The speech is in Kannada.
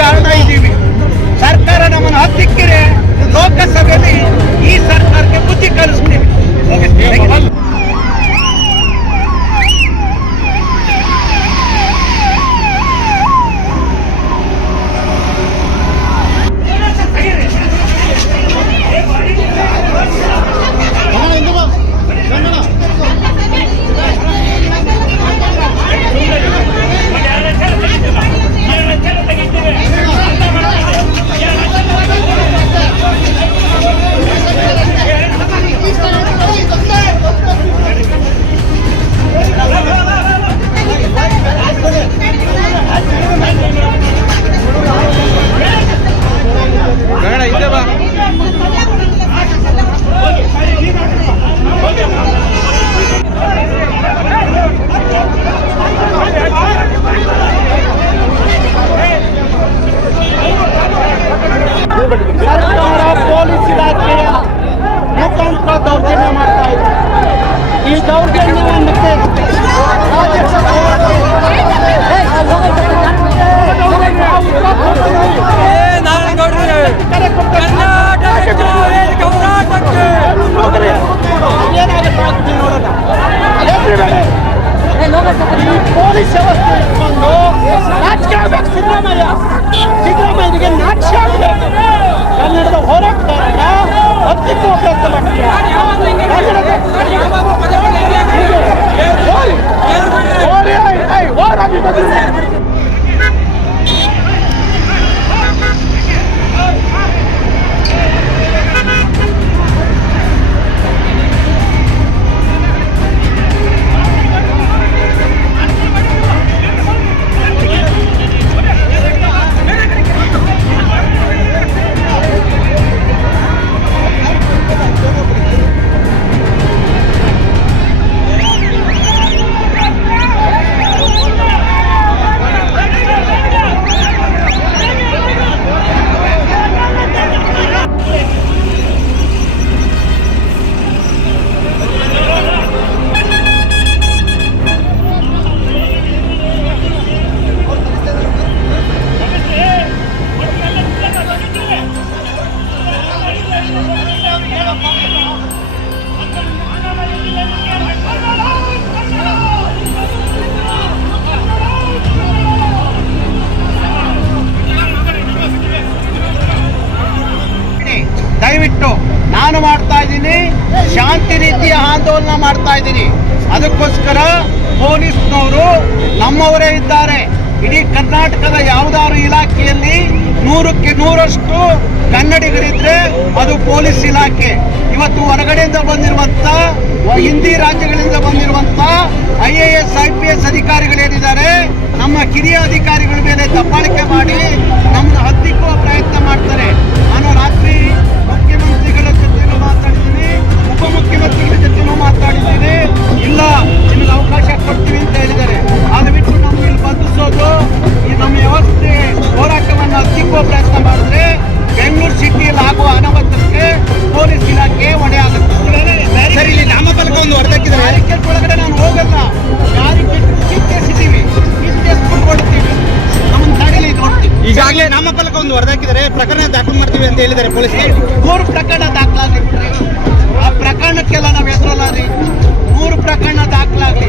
ಕಾರಣ ಇದ್ದೀವಿ. ಸರ್ಕಾರ ನಮ್ಮನ್ನು ಹತ್ತಿಕ್ಕಿದೆ. ಲೋಕ ಸರ್ಕಾರ ಪೊಲೀಸ್ ಇಲಾಖೆಯ ಮುಖಾಂತರ ದೌರ್ಜನ್ಯ ಮಾಡ್ತಾ ಇದ್ದಾರೆ ಈ ದೌರ್ಜನ್ಯವನ್ನು Hey, what have you done? ಇದ್ದೀನಿ ಶಾಂತಿ ರೀತಿಯ ಆಂದೋಲನ ಮಾಡ್ತಾ ಇದ್ದೀನಿ. ಅದಕ್ಕೋಸ್ಕರ ಪೊಲೀಸ್ನವರು ನಮ್ಮವರೇ ಇದ್ದಾರೆ. ಇಡೀ ಕರ್ನಾಟಕದ ಯಾವುದಾದ್ರು ಇಲಾಖೆಯಲ್ಲಿ ನೂರಕ್ಕೆ ನೂರಷ್ಟು ಕನ್ನಡಿಗರಿದ್ರೆ ಅದು ಪೊಲೀಸ್ ಇಲಾಖೆ. ಇವತ್ತು ಹೊರಗಡೆಯಿಂದ ಬಂದಿರುವಂತ, ಹಿಂದಿ ರಾಜ್ಯಗಳಿಂದ ಬಂದಿರುವಂತ I A S, I P S ಅಧಿಕಾರಿಗಳೇನಿದ್ದಾರೆ, ನಮ್ಮ ಕಿರಿಯ ಅಧಿಕಾರಿಗಳ ಮೇಲೆ ದಬ್ಬಾಳಿಕೆ ಮಾಡಿ ನಮ್ಮ ಹತ್ತಿಕ್ಕುವ ಕೊಡಲ್ಲ ಯಾರಿಗೆ ಬಿಟ್ಟರು ಚೀಫ್ ಕೇಸಿದ್ದೀವಿ ಚೀಫ್ ಕೇಸ್ ಕೊಡ್ತೀವಿ. ನಮ್ಮನ್ನು ತಡೀಲಿ ನೋಡ್ತೀವಿ ಈಗಾಗಲೇ ನಾಮಫಲಕ ಒಂದು ವರದಾಕಿದ್ದಾರೆ ಪ್ರಕರಣ ದಾಖಲು ಮಾಡ್ತೀವಿ ಅಂತ ಹೇಳಿದ್ದಾರೆ ಪೊಲೀಸರು ಮೂರು ಪ್ರಕರಣ ದಾಖಲಾಗಲಿ ಆ ಪ್ರಕರಣಕ್ಕೆಲ್ಲ ನಾವು ಹೆಸರಲ್ಲ ರೀ ಮೂರು ಪ್ರಕರಣ ದಾಖಲಾಗಲಿ.